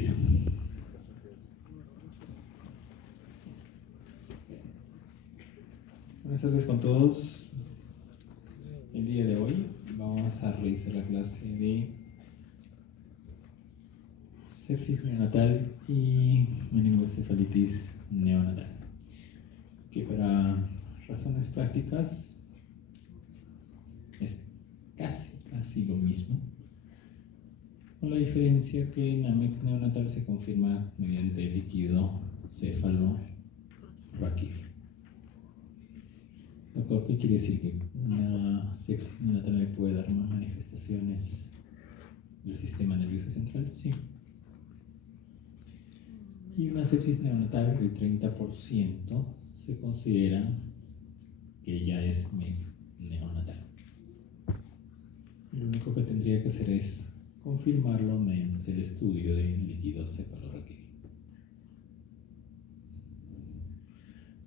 Listo. Buenas tardes con todos. El día de hoy vamos a realizar la clase de sepsis neonatal y meningoencefalitis neonatal, que para razones prácticas es casi lo mismo, con la diferencia que en la MEC neonatal se confirma mediante el líquido cefalorraquídeo. ¿Qué quiere decir? Que una sepsis neonatal me puede dar más manifestaciones del sistema nervioso central, sí. Y una sepsis neonatal del 30% se considera que ya es MEC neonatal. Lo único que tendría que hacer es confirmarlo mediante el estudio del líquido cefalorraquídeo.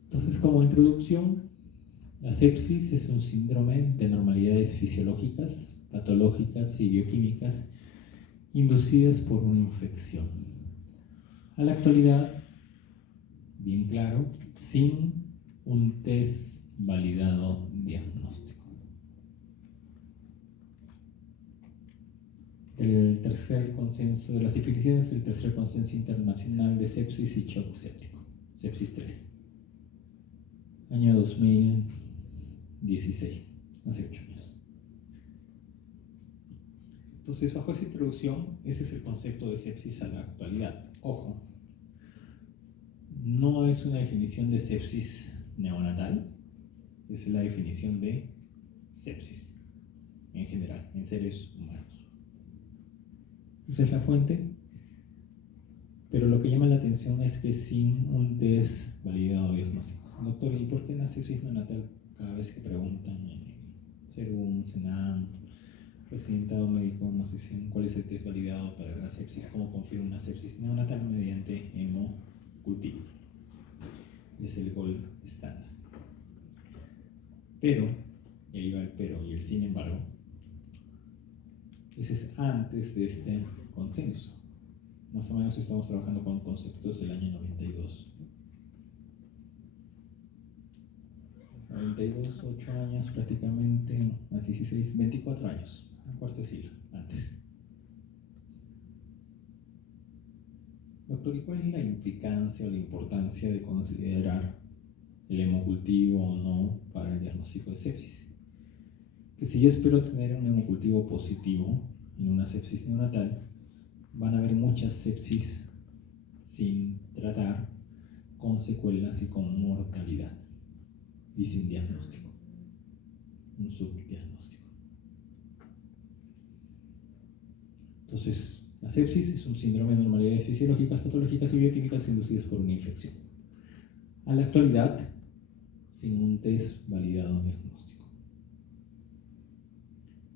Entonces, como introducción, la sepsis es un síndrome de anormalidades fisiológicas, patológicas y bioquímicas inducidas por una infección. A la actualidad, bien claro, sin un test validado diagnóstico. El tercer consenso de las definiciones, el tercer consenso internacional de sepsis y shock séptico, sepsis 3, año 2016, hace 8 años. Entonces, bajo esa introducción, ese es el concepto de sepsis a la actualidad. Ojo, no es una definición de sepsis neonatal, es la definición de sepsis en general, en seres humanos. Esa es la fuente, pero lo que llama la atención es que sin un test validado diagnóstico. Doctor, ¿y por qué la sepsis neonatal? Cada vez que preguntan en SERUM, SENAM, residentado médico, nos dicen cuál es el test validado para la sepsis, cómo confirma una sepsis neonatal mediante hemocultivo. Es el gold estándar. Pero, y ahí va el pero y el sin embargo, ese es antes de este consenso. Más o menos estamos trabajando con conceptos del año 92. 92, 8 años prácticamente, más 16, 24 años, un cuarto de siglo antes. Doctor, ¿y cuál es la implicancia o la importancia de considerar el hemocultivo o no para el diagnóstico de sepsis? Que si yo espero tener un hemocultivo positivo en una sepsis neonatal, van a haber muchas sepsis sin tratar, con secuelas y con mortalidad y sin diagnóstico, un subdiagnóstico. Entonces, la sepsis es un síndrome de anormalidades fisiológicas, patológicas y bioquímicas inducidas por una infección. A la actualidad, sin un test validado diagnóstico.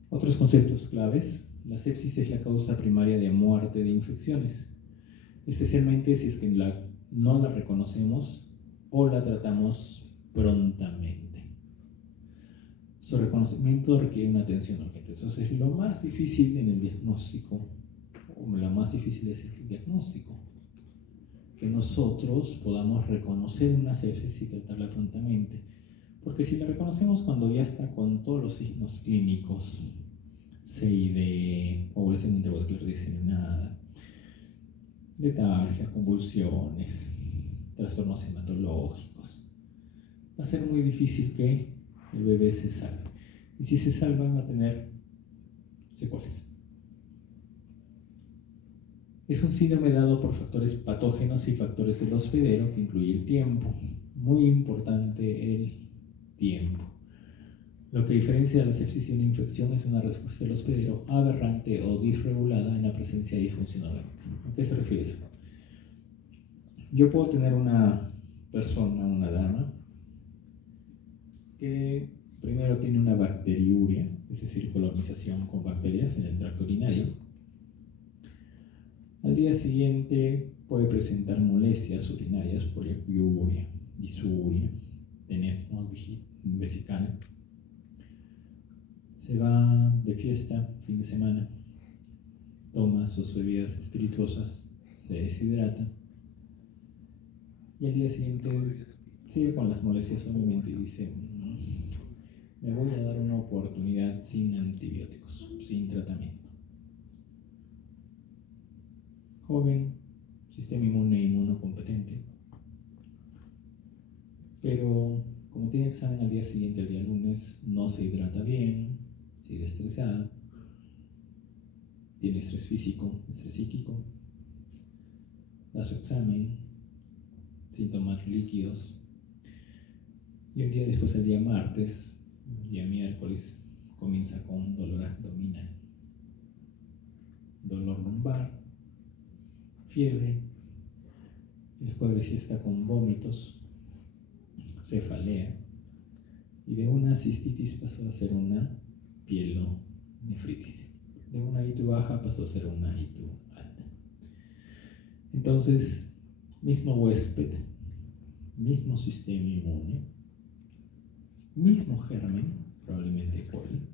Otros conceptos claves: la sepsis es la causa primaria de muerte de infecciones, especialmente si es que no la reconocemos o la tratamos prontamente. Su reconocimiento requiere una atención urgente. Entonces, lo más difícil en el diagnóstico, o lo más difícil es el diagnóstico, que nosotros podamos reconocer una sepsis y tratarla prontamente. Porque si la reconocemos cuando ya está con todos los signos clínicos, CID, ovulación intravascular diseminada, letargia, convulsiones, trastornos hematológicos, va a ser muy difícil que el bebé se salve. Y si se salva, va a tener secuelas. Es un síndrome dado por factores patógenos y factores del hospedero que incluye el tiempo. Muy importante el tiempo. Lo que diferencia la sepsis y una infección es una respuesta del hospedero aberrante o disregulada en la presencia de disfunción orgánica. ¿A qué se refiere eso? Yo puedo tener una persona, una dama, que primero tiene una bacteriuria, es decir, colonización con bacterias en el tracto urinario. Al día siguiente puede presentar molestias urinarias, poliaquiuria, disuria, tenemos vesical. Se va de fiesta, fin de semana, toma sus bebidas espirituosas, se deshidrata y al día siguiente sigue con las molestias obviamente y dice, me voy a dar una oportunidad sin antibióticos, sin tratamiento. Joven, sistema inmune inmunocompetente, pero como tiene examen al día siguiente, el día lunes, no se hidrata bien, sigue estresada, tiene estrés físico, estrés psíquico, da su examen sin tomar líquidos y un día después, el día martes, el día miércoles, comienza con dolor abdominal, dolor lumbar, fiebre, el jueves ya está con vómitos, cefalea y de una cistitis pasó a ser una pielonefritis. De una ITU baja pasó a ser una ITU alta. Entonces, mismo huésped, mismo sistema inmune, mismo germen, probablemente coli,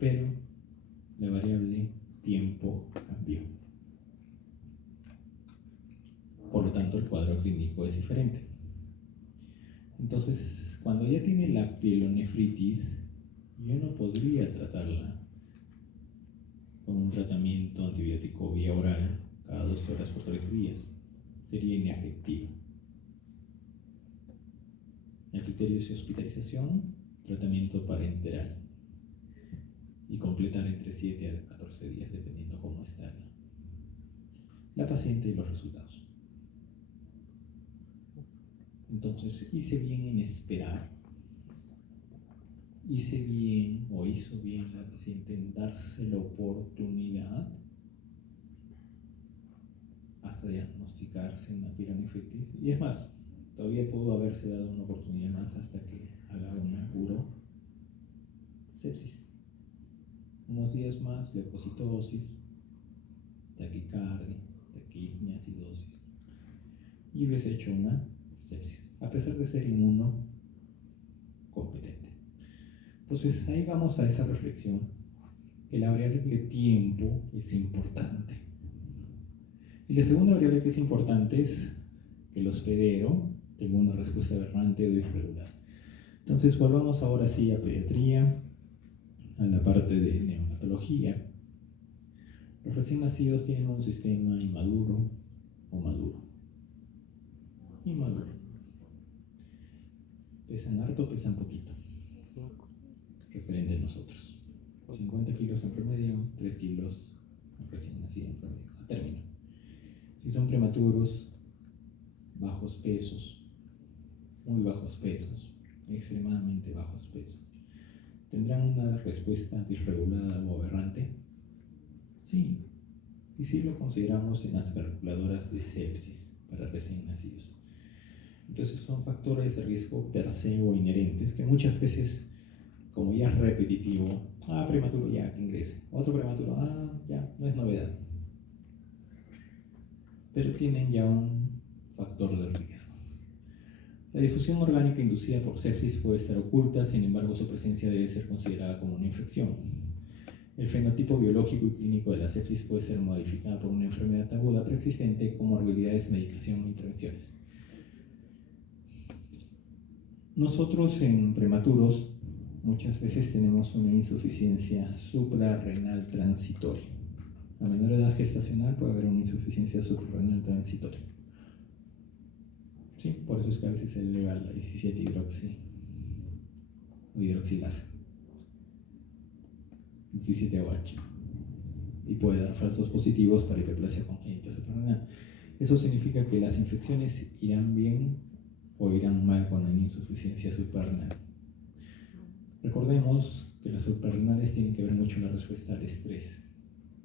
pero la variable tiempo cambió. Por lo tanto, el cuadro clínico es diferente. Entonces, cuando ya tiene la pielonefritis, yo no podría tratarla con un tratamiento antibiótico vía oral cada 2 horas por 3 días. Sería inefectivo. El criterio es hospitalización, tratamiento parenteral y completar entre 7 a 14 días dependiendo cómo está la paciente y los resultados. Entonces, hice bien en esperar, hice bien o hizo bien la paciente en darse la oportunidad hasta diagnosticarse una pielonefritis. Y es más, todavía pudo haberse dado una oportunidad más hasta que haga una urosepsis. Unos días más, leucocitosis, taquicardia, taquipnea, acidosis. Y hubiese hecho una sepsis, a pesar de ser inmunocompetente. Entonces, ahí vamos a esa reflexión, que la variable de tiempo es importante. Y la segunda variable que es importante es que el hospedero tenga una respuesta aberrante o irregular. Entonces, volvamos ahora sí a pediatría, a la parte de neonatología. Los recién nacidos tienen un sistema inmaduro o maduro. Inmaduro. Pesan harto, pesan poquito. Referente a nosotros. 50 kilos en promedio, 3 kilos recién nacido en promedio, a término. Si son prematuros, bajos pesos, muy bajos pesos, extremadamente bajos pesos, ¿tendrán una respuesta disregulada o aberrante? Sí, y sí lo consideramos en las calculadoras de sepsis para recién nacidos. Entonces son factores de riesgo per se o inherentes que muchas veces, como ya es repetitivo, prematuro, ya, que ingrese. Otro prematuro, ya, no es novedad. Pero tienen ya un factor de riesgo. La difusión orgánica inducida por sepsis puede estar oculta, sin embargo su presencia debe ser considerada como una infección. El fenotipo biológico y clínico de la sepsis puede ser modificada por una enfermedad aguda preexistente, comorbilidades, medicación o intervenciones. Nosotros en prematuros muchas veces tenemos una insuficiencia suprarrenal transitoria. A menor edad gestacional puede haber una insuficiencia suprarrenal transitoria. Sí, por eso es que a veces se eleva la 17-hidroxi o hidroxilasa, 17-OH, y puede dar falsos positivos para hiperplasia congénita suprarrenal. Eso significa que las infecciones irán bien o irán mal con la insuficiencia suprarrenal. Recordemos que las suprarrenales tienen que ver mucho con la respuesta al estrés,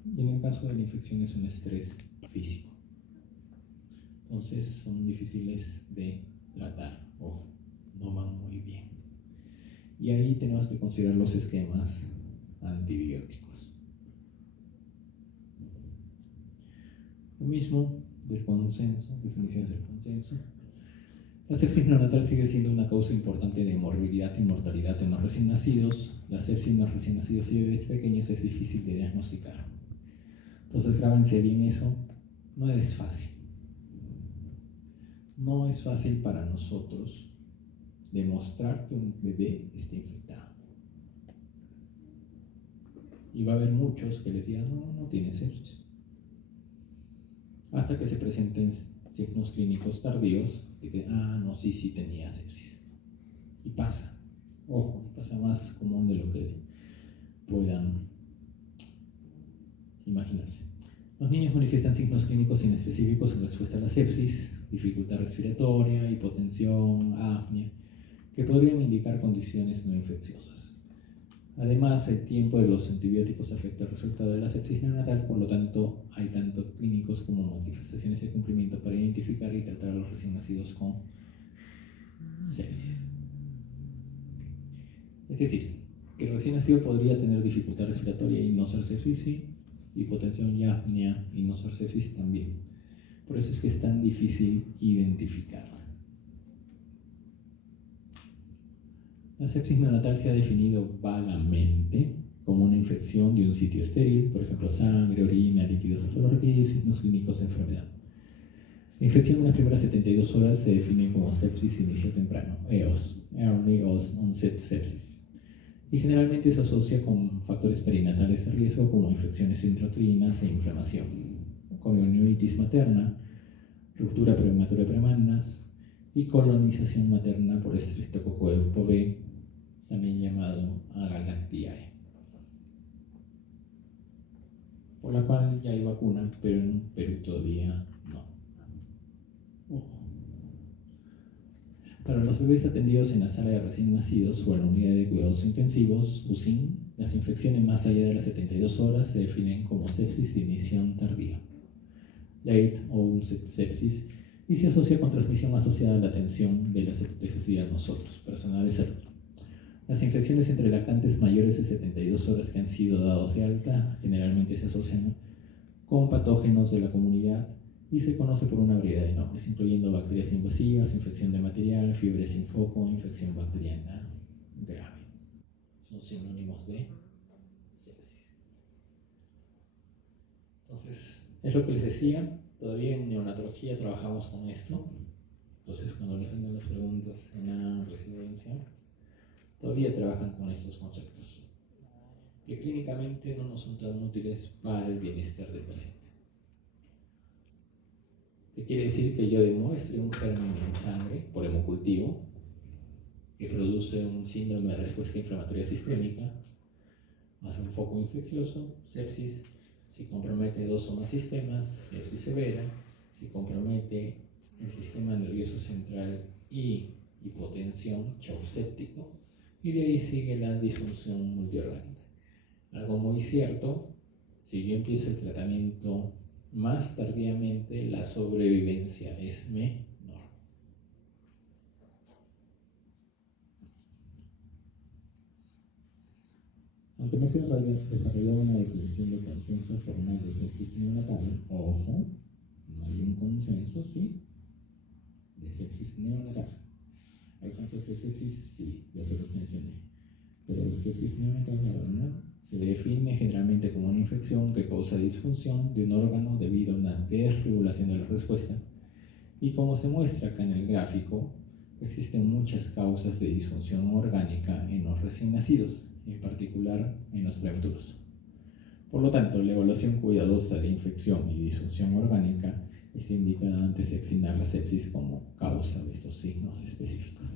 y en el caso de la infección es un estrés físico. Entonces son difíciles de tratar o no van muy bien. Y ahí tenemos que considerar los esquemas antibióticos. Lo mismo del consenso, definiciones del consenso. La sepsis neonatal sigue siendo una causa importante de morbilidad y mortalidad en los recién nacidos. La sepsis en los recién nacidos y bebés pequeños es difícil de diagnosticar. Entonces grábense bien eso, no es fácil. No es fácil para nosotros demostrar que un bebé está infectado. Y va a haber muchos que les digan, no tiene sepsis. Hasta que se presenten signos clínicos tardíos de que, no, sí tenía sepsis. Y pasa, ojo, pasa más común de lo que puedan imaginarse. Los niños manifiestan signos clínicos inespecíficos en respuesta a la sepsis, dificultad respiratoria, hipotensión, apnea, que podrían indicar condiciones no infecciosas. Además, el tiempo de los antibióticos afecta el resultado de la sepsis neonatal, por lo tanto, hay tanto clínicos como manifestaciones de cumplimiento para identificar y tratar a los recién nacidos con sepsis. Es decir, que el recién nacido podría tener dificultad respiratoria y no ser sepsis, sí, hipotensión y apnea y no ser sepsis también. Por eso es que es tan difícil identificarla. La sepsis neonatal se ha definido vagamente como una infección de un sitio estéril, por ejemplo, sangre, orina, líquidos cefalorraquídeos y signos clínicos de enfermedad. La infección en las primeras 72 horas se define como sepsis inicio temprano, EOS, Early Onset Sepsis, y generalmente se asocia con factores perinatales de riesgo como infecciones intrauterinas e inflamación, corionitis materna, ruptura prematura de premanas y colonización materna por Streptococcus del grupo B, también llamado Agalactiae, por la cual ya hay vacuna, pero en Perú todavía no. Ojo. Para los bebés atendidos en la sala de recién nacidos o en la unidad de cuidados intensivos, UCIN, las infecciones más allá de las 72 horas se definen como sepsis de inicio tardía, late onset sepsis, y se asocia con transmisión asociada a la atención de las necesidades de nosotros, personal de salud. Las infecciones entre lactantes mayores de 72 horas que han sido dados de alta generalmente se asocian con patógenos de la comunidad y se conoce por una variedad de nombres, incluyendo bacterias invasivas, infección de material, fiebre sin foco, infección bacteriana grave. Son sinónimos de sepsis. Entonces, es lo que les decía, todavía en neonatología trabajamos con esto. Entonces, cuando les vengan las preguntas en la residencia, todavía trabajan con estos conceptos, que clínicamente no nos son tan útiles para el bienestar del paciente. ¿Qué quiere decir? Que yo demuestre un germen en sangre por hemocultivo que produce un síndrome de respuesta inflamatoria sistémica, más un foco infeccioso, sepsis, si compromete 2 o más sistemas, sepsis severa, si compromete el sistema nervioso central y hipotensión, shock séptico, y de ahí sigue la disfunción multiorgánica. Algo muy cierto, si yo empiezo el tratamiento más tardíamente, la sobrevivencia es menor. Aunque no se ha desarrollado una definición de consenso formal de sepsis neonatal, Ojo, no hay un consenso, ¿sí? de sepsis neonatal. ¿Hay consenso de sepsis? Sí, ya se los mencioné. Pero de sepsis neonatal, claro, no. Se define generalmente como una infección que causa disfunción de un órgano debido a una desregulación de la respuesta. Y como se muestra acá en el gráfico, existen muchas causas de disfunción orgánica en los recién nacidos, en particular en los prematuros. Por lo tanto, la evaluación cuidadosa de infección y disfunción orgánica está indicada antes de asignar la sepsis como causa de estos signos específicos.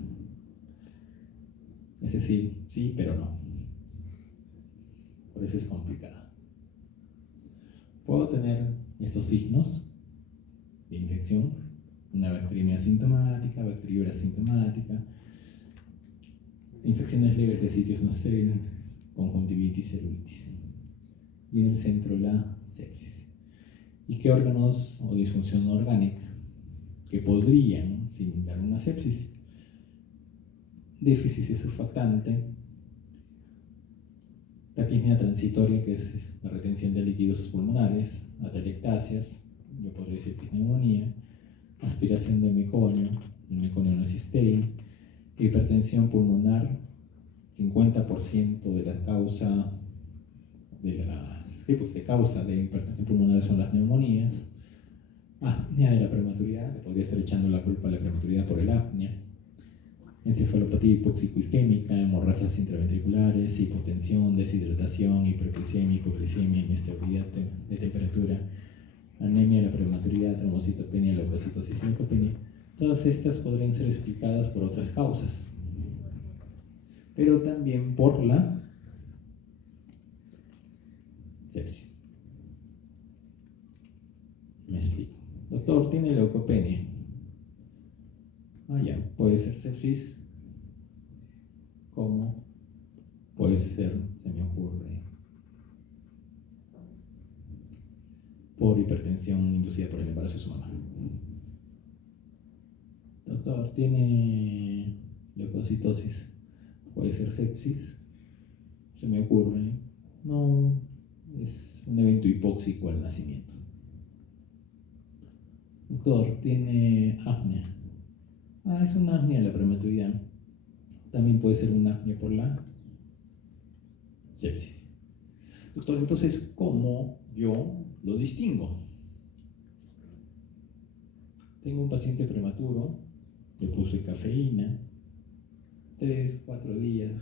Es decir, sí, pero no. Por eso es complicado. Puedo tener estos signos de infección, una bacteriemia asintomática, bacteriuria asintomática, infecciones leves de sitios no estériles, conjuntivitis, celulitis. Y en el centro la sepsis. ¿Y qué órganos o disfunción orgánica que podrían simular una sepsis? Déficit de surfactante, taquipnea transitoria, que es la retención de líquidos pulmonares, atelectasias, yo podría decir que es neumonía, aspiración de meconio, el meconio no es estéril, hipertensión pulmonar, 50% de la causa de las tipos de causa de hipertensión pulmonar son las neumonías, apnea de la prematuridad, le podría estar echando la culpa a la prematuridad por el apnea, encefalopatía hipóxico-isquémica, hemorragias intraventriculares, hipotensión, deshidratación, hiperglicemia, hipoglicemia, inestabilidad de temperatura, anemia de la prematuridad, trombocitopenia, leucocitosis, leucopenia. Todas estas podrían ser explicadas por otras causas, pero también por la sepsis. Me explico. Doctor, ¿tiene leucopenia? Ya, puede ser sepsis. ¿Cómo? Puede ser, se me ocurre, por hipertensión inducida por el embarazo de su mamá. Doctor, ¿tiene leucocitosis? Puede ser sepsis. Se me ocurre, no, es un evento hipóxico al nacimiento. Doctor, ¿tiene apnea? Es una apnea de la prematuridad. También puede ser una apnea por la sepsis. Doctor, entonces, ¿cómo yo lo distingo? Tengo un paciente prematuro, le puse cafeína, 3, 4 días,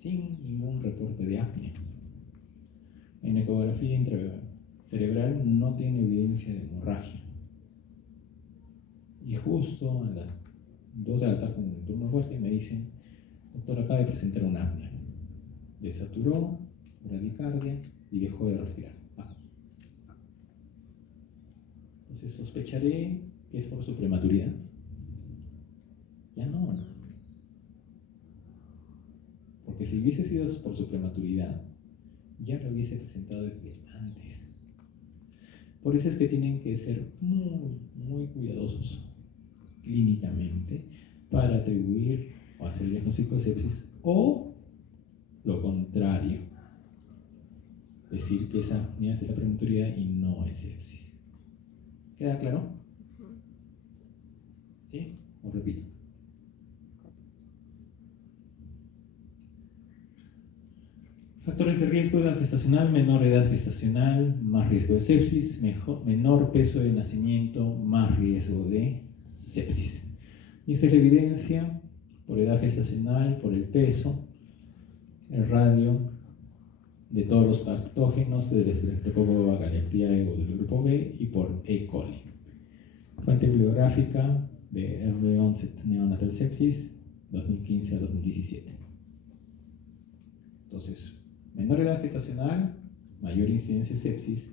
sin ningún reporte de apnea. En ecografía intracerebral no tiene evidencia de hemorragia. Y justo a las 2 de la tarde en el turno fuerte me dicen, doctor, acaba de presentar una apnea. Desaturó, bradicardia y dejó de respirar. Entonces sospecharé que es por su prematuridad. Ya no. Porque si hubiese sido por su prematuridad, ya lo hubiese presentado desde antes. Por eso es que tienen que ser muy, muy cuidadosos clínicamente para atribuir o hacer el diagnóstico de sepsis, o lo contrario, decir que esa apnea es de la prematuridad y no es sepsis. ¿Queda claro? ¿Sí? Os repito. Factores de riesgo: edad gestacional, menor edad gestacional, más riesgo de sepsis; menor peso de nacimiento, más riesgo de sepsis. Y esta es la evidencia por edad gestacional, por el peso, el radio de todos los patógenos del Streptococcus bacteriaceae o del grupo B y por E. coli. Fuente bibliográfica de Early Onset Neonatal Sepsis, 2015 a 2017. Entonces, menor edad gestacional, mayor incidencia de sepsis;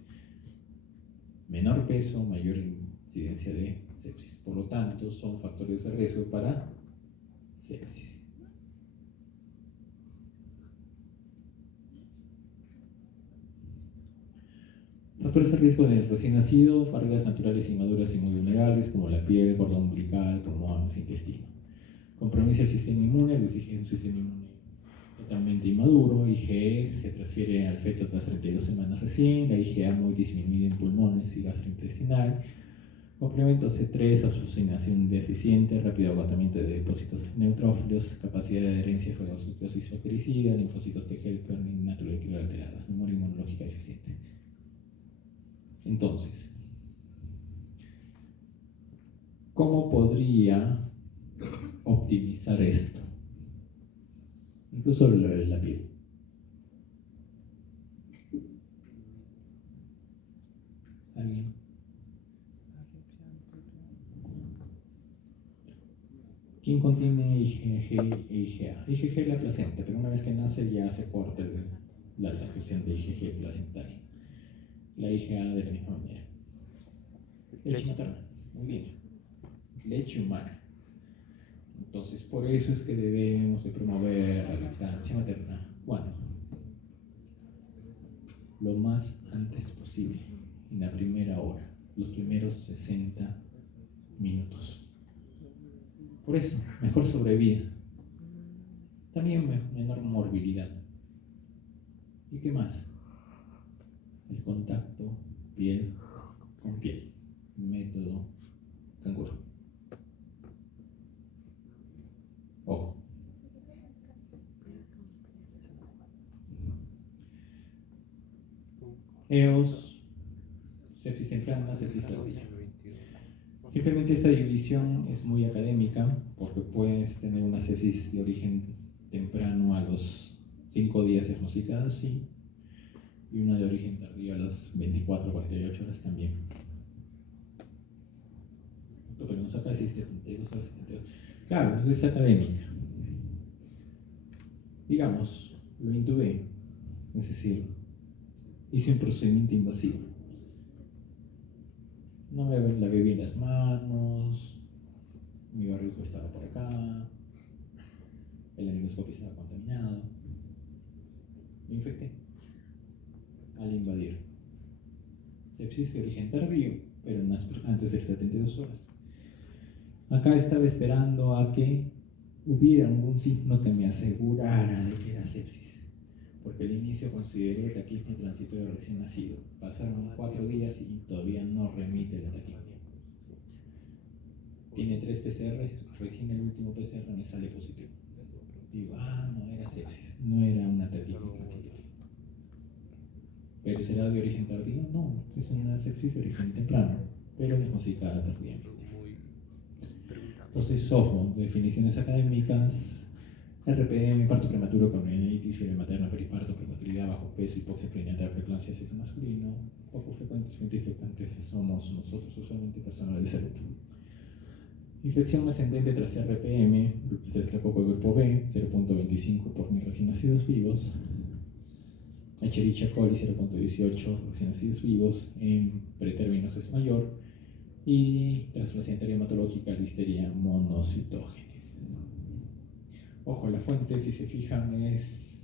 menor peso, mayor incidencia de sepsis. Por lo tanto, son factores de riesgo para sepsis. Factores de riesgo del recién nacido: barreras naturales inmaduras y muy vulnerables, como la piel, cordón umbilical, pulmones, intestino. Compromiso del sistema inmune: el exige un sistema inmune totalmente inmaduro. IgE se transfiere al feto tras 32 semanas recién. La IgA muy disminuida en pulmones y gastrointestinal. Complemento C3, oxigenación deficiente, rápido agotamiento de depósitos neutrófilos, capacidad de adherencia a fagocitosis bactericida, linfocitos T helper natural killer alteradas, memoria inmunológica deficiente. Entonces, ¿cómo podría optimizar esto? Incluso la piel. ¿Alguien? ¿Quién contiene IgG e IgA? IgG es la placenta, pero una vez que nace ya se corta la transcripción de IgG placentaria. La IgA de la misma manera. Leche materna, muy bien. Leche humana. Entonces, por eso es que debemos de promover la lactancia materna. ¿Cuándo? Lo más antes posible, en la primera hora, los primeros 60 minutos. Por eso, mejor sobrevida. También menor morbilidad. ¿Y qué más? El contacto piel con piel. Método canguro. Ojo. EOS, sepsis temprana, sepsis tardía. Simplemente esta división es muy académica porque puedes tener una sepsis de origen temprano a los 5 días diagnosticada, sí, y una de origen tardío a las 24 o 48 horas también. Pero nos saca decir 72 horas, 72. Claro, es académica. Digamos, lo intubé, es decir, hice un procedimiento invasivo. No me lavé bien las manos, mi barrigo estaba por acá, el endoscopio estaba contaminado. Me infecté al invadir. Sepsis de origen tardío, pero antes de las 72 horas. Acá estaba esperando a que hubiera algún signo que me asegurara de que era sepsis, porque al inicio consideré taquipnia transitoria recién nacido. Pasaron 4 días y todavía no remite la taquipnia. Tiene 3 PCR, recién el último PCR me sale positivo. Digo, no era sepsis, no era una taquipnia transitoria. ¿Pero será de origen tardío? No, es una sepsis de origen temprano, pero diagnosticada tardíamente. Entonces, ojo, definiciones académicas: RPM, parto prematuro con neonitis, fiebre materna, periparto, prematuridad, bajo peso, hipoxia prenatal, preeclampsia, sexo masculino. Poco frecuentes infectantes somos nosotros, usualmente personal de salud. Infección ascendente tras RPM, se destacó con el grupo B, 0.25 por 1000 recién nacidos vivos. Escherichia coli 0.18 recién nacidos vivos, en pretérminos es mayor, y transplacentaria hematológica listeria monocitógenes. Ojo, la fuente, si se fijan, es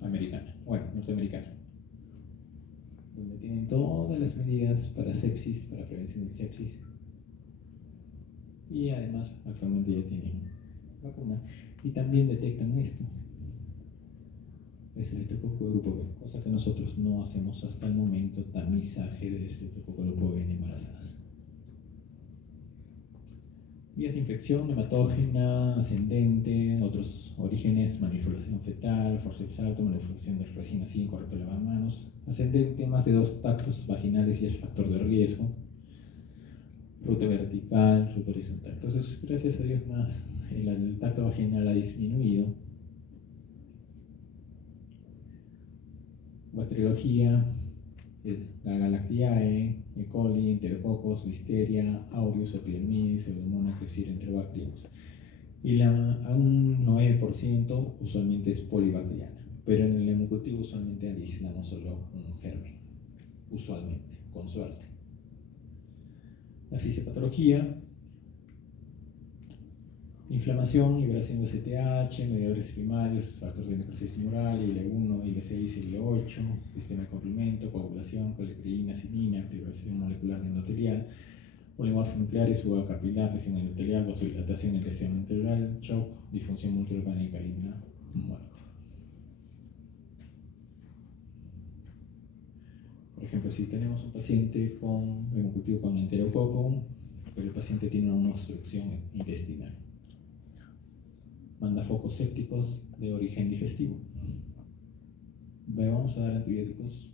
americana, norteamericana, donde tienen todas las medidas para sepsis, para prevención de sepsis, y además actualmente ya tienen vacuna y también detectan esto. Es el estreptococo de grupo B, cosa que nosotros no hacemos hasta el momento, tamizaje de estreptococo de grupo B en embarazadas. Vías de infección: hematógena, ascendente, otros orígenes: manipulación fetal, forceps alto, manipulación del recién nacido, incorrecto lavamanos. Ascendente, más de 2 tactos vaginales y es factor de riesgo. Ruta vertical, ruta horizontal. Entonces, gracias a Dios, más el tacto vaginal ha disminuido. Bacteriología: la Galactiae, E. coli, Enterococos, Listeria, Aureus, Epidermidis, Pseudomonas, Klebsiella, Enterobacterium. Y a un 9% usualmente es polibacteriana, pero en el hemocultivo usualmente aislamos solo un germen, usualmente, con suerte. La fisiopatología: inflamación, liberación de CTH, mediadores primarios, factores de necrosis tumoral, IL-1, IL-6, IL-8, sistema de complemento, coagulación, colecreína, acinina, activación molecular de endotelial, polimorfo nuclear, suba capilar, lesión endotelial, vasodilatación en lesión endotelial, shock, disfunción multiorgánica y una muerte. Por ejemplo, si tenemos un paciente con hemocultivo con enterococo, pero el paciente tiene una obstrucción intestinal, manda focos sépticos de origen digestivo, vamos a dar antibióticos,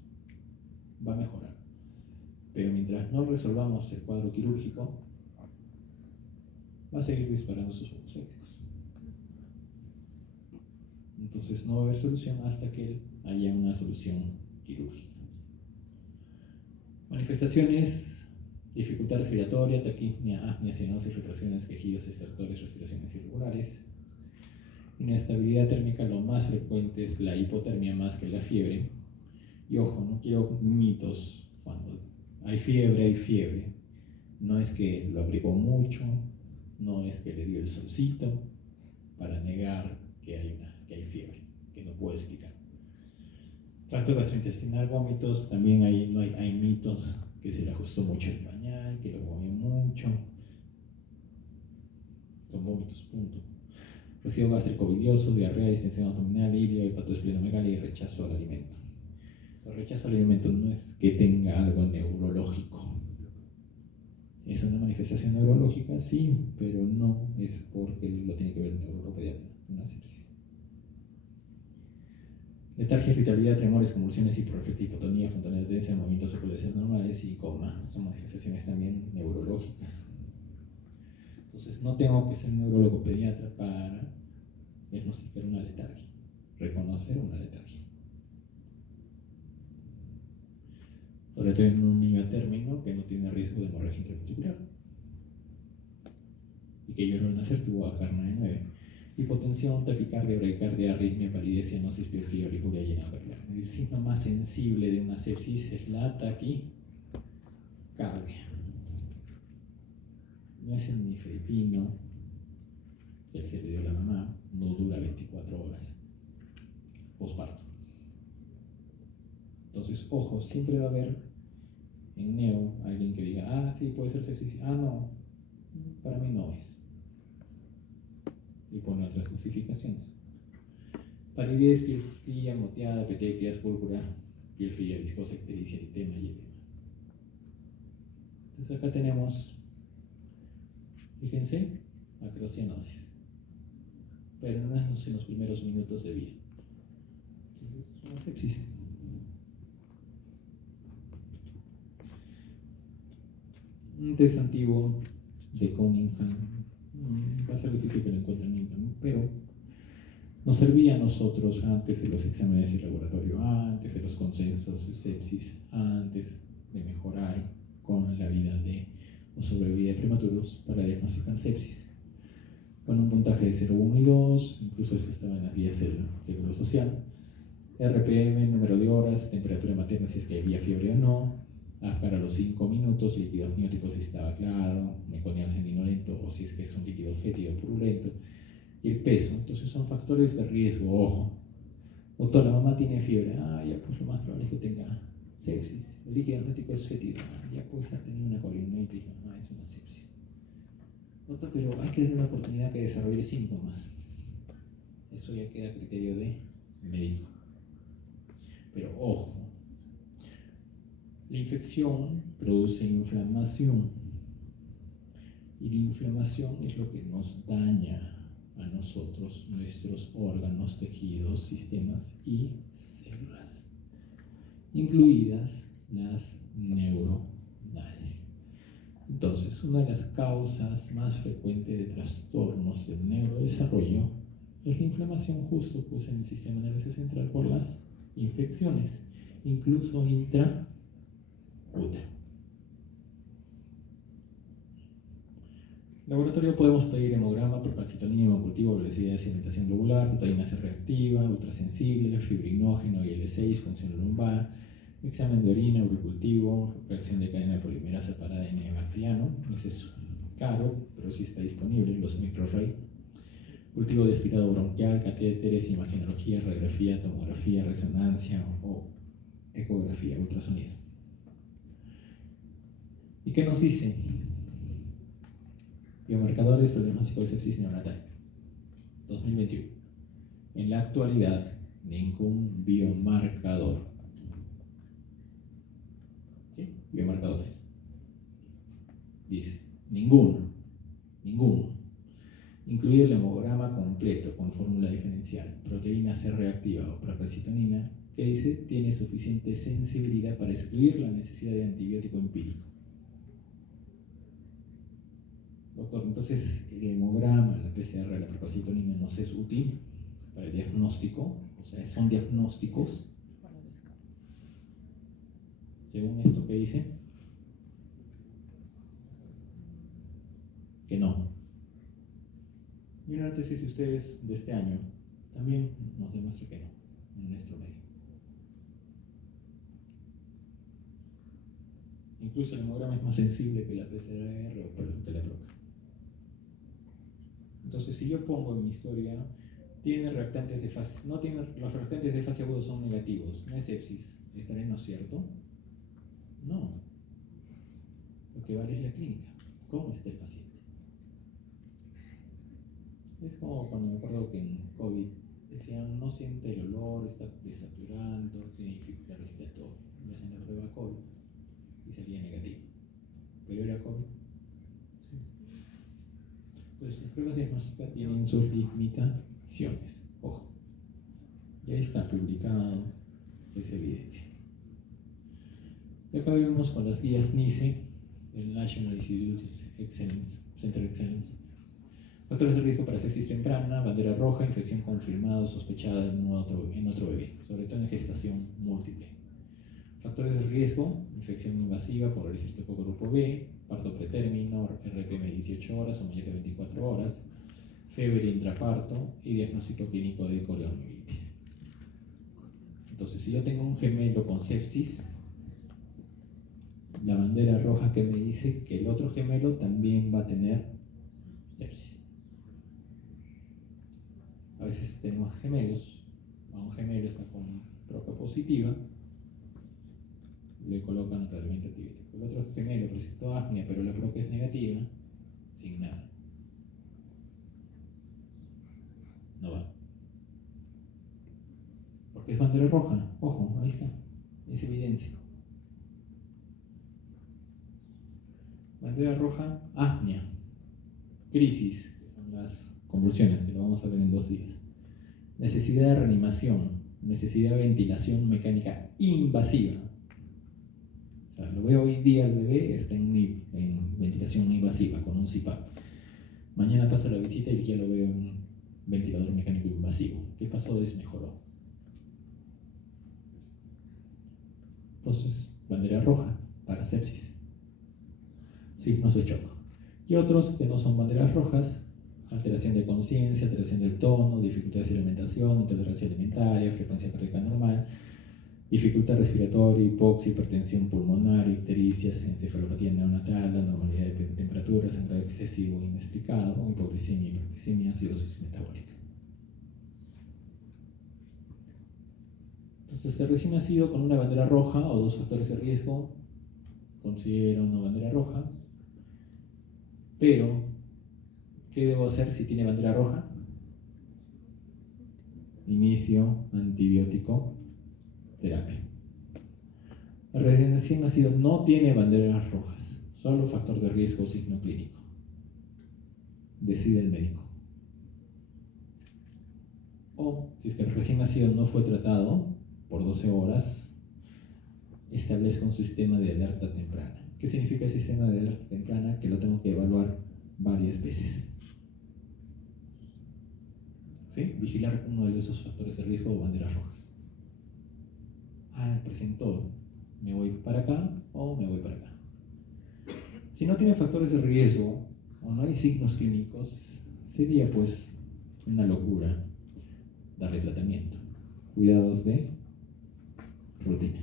va a mejorar. Pero mientras no resolvamos el cuadro quirúrgico, va a seguir disparando sus focos sépticos. Entonces no va a haber solución hasta que haya una solución quirúrgica. Manifestaciones: dificultad respiratoria, taquipnia, apnea, cianosis, retracciones, quejidos estertores, respiraciones irregulares. Inestabilidad térmica: lo más frecuente es la hipotermia más que la fiebre. Y ojo, no quiero mitos. Cuando hay fiebre. No es que lo abrigó mucho, no es que le dio el solcito para negar que hay fiebre, que no puede explicar. Tracto gastrointestinal, vómitos, también hay mitos: que se le ajustó mucho el pañal, que lo comió mucho. Son vómitos, punto. Residuo gástrico bilioso, diarrea, distensión abdominal, ilio, hepatosplenomegalia y rechazo al alimento. El rechazo al alimento no es que tenga algo neurológico. ¿Es una manifestación neurológica? Sí, pero no es porque lo tiene que ver el neuropediatra, una sepsis. Letargia, irritabilidad, tremores, convulsiones, hiporreflexia, hipotonía, fontanela, movimientos oculares anormales y coma. Son manifestaciones también neurológicas. Entonces, no tengo que ser neurólogo pediatra para diagnosticar una letargia, reconocer una letargia. Sobre todo en un niño a término que no tiene riesgo de hemorragia intraventricular y que lloró al nacer, tuvo acarna de 9. Hipotensión, taquicardia, bradicardia, arritmia, palidez, cianosis, piel fría, oliguria, llena capilar. El síntoma más sensible de una sepsis es la taquicardia. No es el nifedipino que se le dio a la mamá, no dura 24 horas posparto. Entonces, ojo, siempre va a haber en neo alguien que diga, ah, sí, puede ser sepsis, ah, no, para mí no es. Y pone otras justificaciones. Palidez, piel fría, moteada, petequias, púrpura, piel fría, viscosa, ictericia, eritema y edema. Entonces acá tenemos, fíjense, acrocianosis, pero no es en los primeros minutos de vida. Entonces es una sepsis. Un test antiguo de Cunningham, va a ser difícil que lo encuentren en internet, pero nos servía a nosotros antes de los exámenes de laboratorio, antes de los consensos de sepsis, antes de mejorar con la vida de o sobrevida de prematuros para diagnosticar sepsis. Con un puntaje de 0, 1 y 2, incluso eso estaba en las guías del Seguro Social. RPM, número de horas, temperatura materna si es que había fiebre o no, AFCAR a los 5 minutos, líquido amniótico si estaba claro, meconial sanguinolento o si es que es un líquido fétido purulento, y el peso. Entonces son factores de riesgo, ojo. Doctor, la mamá tiene fiebre, ya pues lo más probable es que tenga sepsis. El líquido amniótico es fétido, ya pues ha tenido una colonitis, es una sepsis. Doctor, pero hay que darle una oportunidad que desarrolle síntomas. Eso ya queda a criterio de médico. Pero ojo, la infección produce inflamación y la inflamación es lo que nos daña a nosotros, nuestros órganos, tejidos, sistemas y células, incluidas las neuronales. Entonces, una de las causas más frecuentes de trastornos del neurodesarrollo es la inflamación justo pues, en el sistema nervioso central por las infecciones, incluso intraútero. Laboratorio podemos pedir hemograma por calcitonina, hemocultivo, velocidad de sedimentación globular, proteína C reactiva, ultrasensible, fibrinógeno y L6, función lumbar, examen de orina, urocultivo, reacción de cadena polimerasa para ADN bacteriano. Ese es caro, pero sí está disponible, los microarray. Cultivo de aspirado bronquial, catéteres, imagenología, radiografía, tomografía, resonancia o ecografía, ultrasonido. ¿Y qué nos dice? Biomarcadores para el diagnóstico de sepsis neonatal 2021. En la actualidad, ningún biomarcador. ¿Sí? Biomarcadores. Dice, ninguno. Incluye el hemograma completo con fórmula diferencial, proteína C reactiva o procalcitonina, que dice tiene suficiente sensibilidad para excluir la necesidad de antibiótico empírico. Doctor, entonces el hemograma, la PCR, la procalcitonina nos es útil para el diagnóstico, o sea, son diagnósticos. Según esto que dice, que no. Y una tesis de ustedes de este año también nos demuestra que no, en nuestro medio. Incluso el hemograma es más sensible que la PCR o que la proca. Entonces, si yo pongo en mi historia, tiene reactantes de fase, no tiene, los reactantes de fase agudo son negativos, no es sepsis, ¿estaré no cierto? No. Lo que vale es la clínica, cómo está el paciente. Es como cuando me acuerdo que en COVID decían, no siente el olor, está desaturando, tiene dificultad respiratoria. Me hacen la prueba COVID y salía negativo. ¿Pero era COVID? Sí. Entonces, las pruebas diagnósticas tienen sus limitaciones. Ojo. Y ahí está publicado esa evidencia. Y acá vemos con las guías NICE, el National Institute Excellence, Center of Excellence. Factores de riesgo para sepsis temprana, bandera roja, infección confirmada o sospechada en otro bebé, sobre todo en gestación múltiple. Factores de riesgo, infección invasiva por el estreptococo grupo B, parto pretérmino, RPM de 18 horas o mayor de 24 horas, fiebre intraparto y diagnóstico clínico de corionivitis. Entonces, si yo tengo un gemelo con sepsis, la bandera roja que me dice que el otro gemelo también va a tener sepsis. A veces tenemos gemelos, a un gemelo está con proca positiva, le colocan un tratamiento antibiótico. El otro gemelo presentó apnea, pero la proca es negativa, sin nada. No va. Porque es bandera roja, ojo, ahí está, es evidencia. Bandera roja, apnea, crisis, que son las convulsiones, que lo vamos a ver en 2 días. Necesidad de reanimación, necesidad de ventilación mecánica invasiva. O sea, lo veo hoy día, el bebé está en ventilación invasiva con un CPAP. Mañana pasa la visita y ya lo veo en ventilador mecánico invasivo. ¿Qué pasó? Desmejoró. Entonces, bandera roja para sepsis. Signos de shock. Y otros que no son banderas rojas: alteración de conciencia, alteración del tono, dificultades de alimentación, intolerancia alimentaria, frecuencia cardíaca normal, dificultad respiratoria, hipoxia, hipertensión pulmonar, ictericias, encefalopatía neonatal, anormalidad de temperatura, sangrado excesivo inexplicado, hipoglicemia, hiperglicemia, acidosis metabólica. Entonces, el recién nacido con una bandera roja o 2 factores de riesgo, considero una bandera roja, pero ¿qué debo hacer si tiene bandera roja? Inicio antibiótico terapia. El recién nacido no tiene banderas rojas, solo factor de riesgo o signo clínico. Decide el médico. O, si es que el recién nacido no fue tratado por 12 horas, establezco un sistema de alerta temprana. ¿Qué significa el sistema de alerta temprana? Que lo tengo que evaluar varias veces. ¿Sí? Vigilar uno de esos factores de riesgo o banderas rojas. Presentó, me voy para acá o me voy para acá. Si no tiene factores de riesgo o no hay signos clínicos, sería pues una locura darle tratamiento. Cuidados de rutina.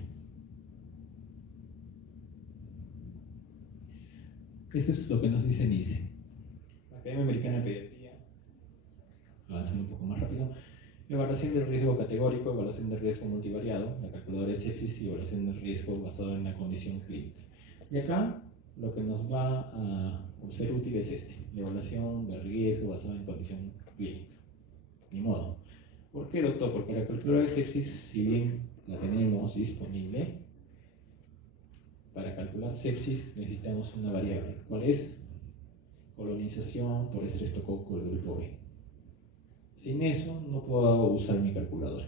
Eso es lo que nos dice NICE. La Academia Americana de Pediatría, avanzando un poco más rápido. Evaluación del riesgo categórico, evaluación del riesgo multivariado, la calculadora de sepsis y evaluación del riesgo basado en la condición clínica. Y acá lo que nos va a ser útil es la evaluación del riesgo basado en condición clínica. Ni modo. ¿Por qué, doctor? Porque la calculadora de sepsis, si bien la tenemos disponible, para calcular sepsis necesitamos una variable. ¿Cuál es? Colonización por estreptococo del grupo B. Sin eso no puedo usar mi calculadora.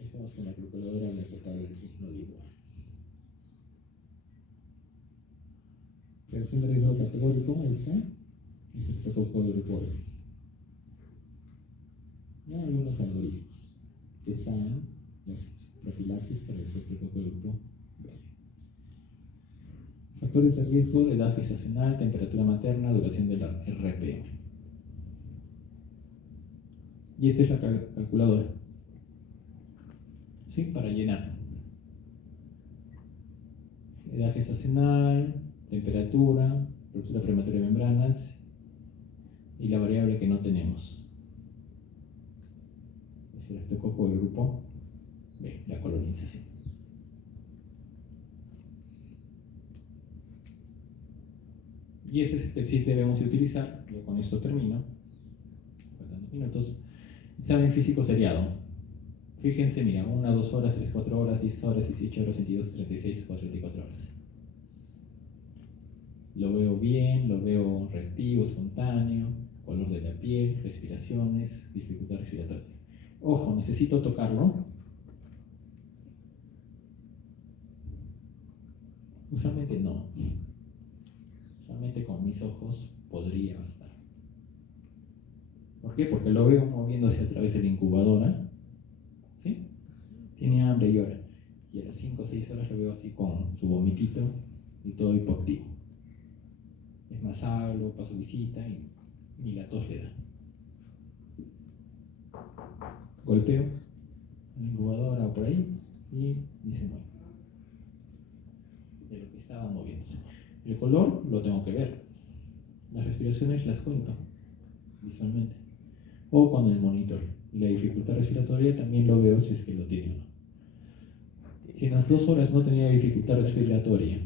Es como si en la calculadora le faltara el signo de igual. Reducción de riesgo categórico, ahí está. Estreptococo del grupo B. Y hay algunos algoritmos que están las profilaxis para el estreptococo del grupo B. Factores de riesgo: edad gestacional, temperatura materna, duración del RPM. Y esta es la calculadora. ¿Sí? Para llenar. Edad gestacional, temperatura, ruptura prematura de membranas y la variable que no tenemos. Es el estreptococo del grupo B, la colonización. Y ese es el que sí debemos utilizar. Yo con esto termino. Faltan 2 minutos. Examen físico seriado. Fíjense, mira, 1, 2 horas, 3, 4 horas, 10 horas, 18 horas, 22, 36, 44 horas. Lo veo bien, lo veo reactivo, espontáneo, color de la piel, respiraciones, dificultad respiratoria. Ojo, necesito tocarlo. Usualmente no. Usualmente con mis ojos podría bastar. ¿Por qué? Porque lo veo moviéndose a través de la incubadora. ¿Sí? Tiene hambre y llora. Y a las 5 o 6 horas lo veo así con su vomitito y todo hipoactivo. Es más, hablo, paso visita y la tos le da. Golpeo en la incubadora o por ahí y se mueve. De lo que estaba moviéndose. El color lo tengo que ver. Las respiraciones las cuento visualmente. O con el monitor. Y la dificultad respiratoria también lo veo si es que lo tiene o no. Si en las 2 horas no tenía dificultad respiratoria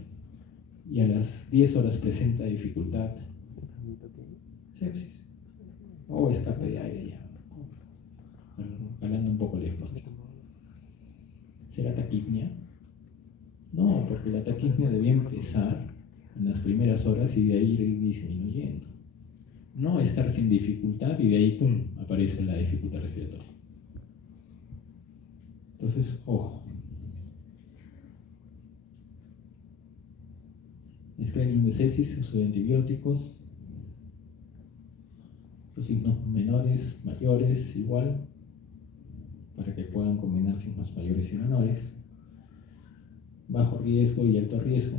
y a las 10 horas presenta dificultad, sepsis o escape de aire ya, jalando un poco el diagnóstico. ¿Será taquipnia? No, porque la taquipnia debía empezar en las primeras horas y de ahí ir disminuyendo. No estar sin dificultad y de ahí, ¡pum!, aparece la dificultad respiratoria. Entonces, ojo. Screening de sepsis, uso de antibióticos, los signos menores, mayores, igual, para que puedan combinar signos mayores y menores. Bajo riesgo y alto riesgo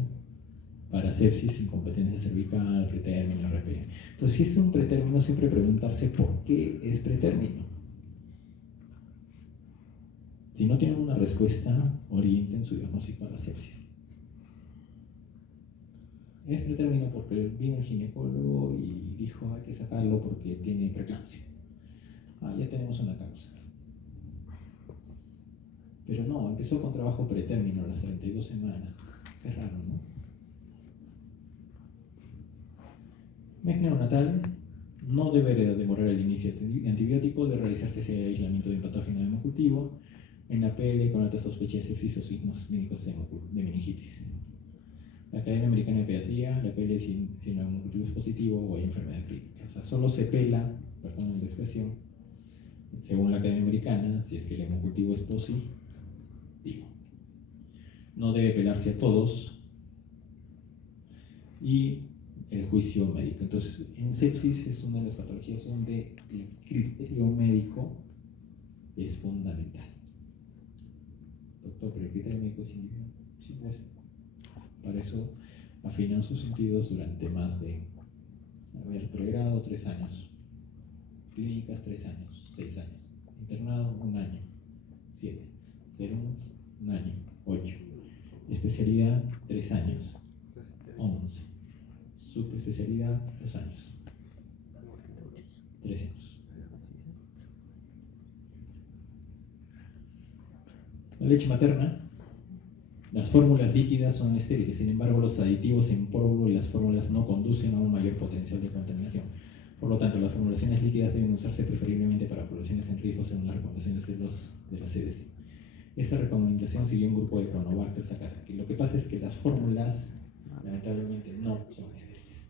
para sepsis, incompetencia cervical, pretérmino, RP. Entonces, si es un pretérmino, siempre preguntarse por qué es pretérmino. Si no tienen una respuesta, orienten su diagnóstico a la sepsis. Es pretérmino porque vino el ginecólogo y dijo hay que sacarlo porque tiene preeclampsia. Ya tenemos una causa. Pero no, empezó con trabajo pretérmino a las 32 semanas. Qué raro, ¿no? MEC neonatal no debe demorar el inicio de antibiótico, de realizarse ese aislamiento de un patógeno de hemocultivo en la PL con alta sospecha de sepsis o signos clínicos de meningitis. La Academia Americana de Pediatría, la PL si el hemocultivo es positivo o hay enfermedad clínica. O sea, solo se pela, perdón la expresión, según la Academia Americana, si es que el hemocultivo es positivo. No debe pelarse a todos. Y el juicio médico. Entonces, en sepsis es una de las patologías donde el criterio médico es fundamental. Doctor, pero el criterio médico es individual. Sí, pues. Para eso afinan sus sentidos durante más de, pregrado 3 años, clínicas 3 años, 6 años, internado 1 año, 7, serums 1 año, 8, especialidad 3 años, 11. Subespecialidad, 2 años. 3 años. La leche materna. Las fórmulas líquidas son estériles, sin embargo los aditivos en polvo y las fórmulas no conducen a un mayor potencial de contaminación. Por lo tanto, las formulaciones líquidas deben usarse preferiblemente para poblaciones en riesgo según las recomendaciones de la CDC. Esta recomendación siguió un grupo de Cronobacter sakazaki. Lo que pasa es que las fórmulas, lamentablemente, no son estériles.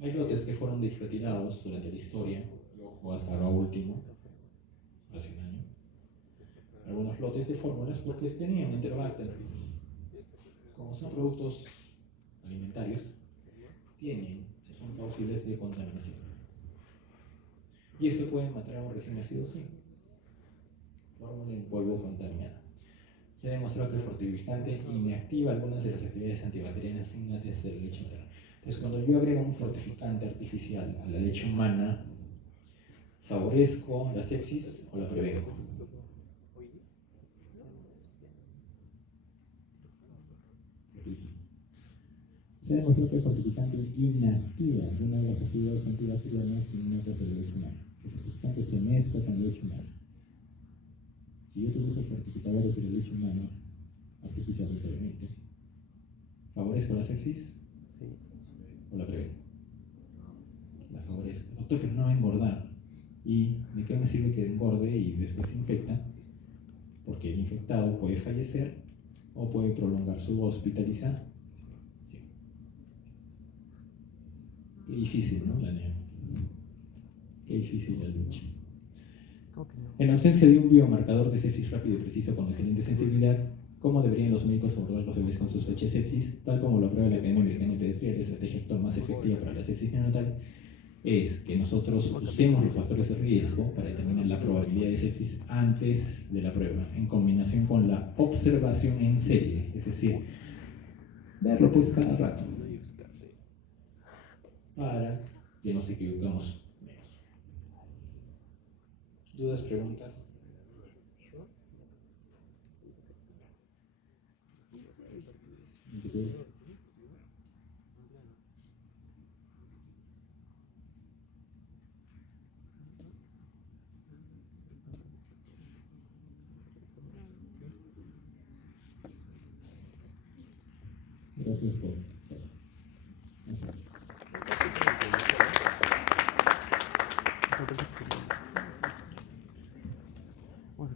Hay lotes que fueron retirados durante la historia, y ojo, hasta lo último, hace un año. Algunos lotes de fórmulas porque tenían Enterobacter. Como son productos alimentarios, son causables de contaminación. Y esto puede matar a un recién nacido, sí. Fórmula en polvo contaminada. Se ha demostrado que el fortificante inactiva algunas de las actividades antibacterianas innatas de la leche materna. Entonces, cuando yo agrego un fortificante artificial a la leche humana, ¿favorezco la sepsis o la prevengo? Se ha demostrado que el fortificante inactiva algunas de las actividades antibacterianas innatas de la leche humana. El fortificante se mezcla con la leche humana. Si yo utilizo fortificadores de la leche humana, artificiales obviamente, ¿favorezco la sepsis? Sí. ¿O la prevengo? La favorezco. Doctor, pero no va a engordar. ¿Y de qué me sirve que engorde y después se infecta? Porque el infectado puede fallecer o puede prolongar su hospitalización. Qué difícil, ¿no? La neo. Qué difícil la lucha. En ausencia de un biomarcador de sepsis rápido y preciso con excelente sensibilidad, ¿cómo deberían los médicos abordar los bebés con sospecha de sepsis? Tal como lo aprueba la Academia Americana de Pediatría, la estrategia actual más efectiva para la sepsis neonatal es que nosotros usemos los factores de riesgo para determinar la probabilidad de sepsis antes de la prueba, en combinación con la observación en serie, es decir, verlo pues cada rato, para que nos equivoquemos menos. ¿Dudas, preguntas? ¿Inquietudes? Gracias por... Gracias.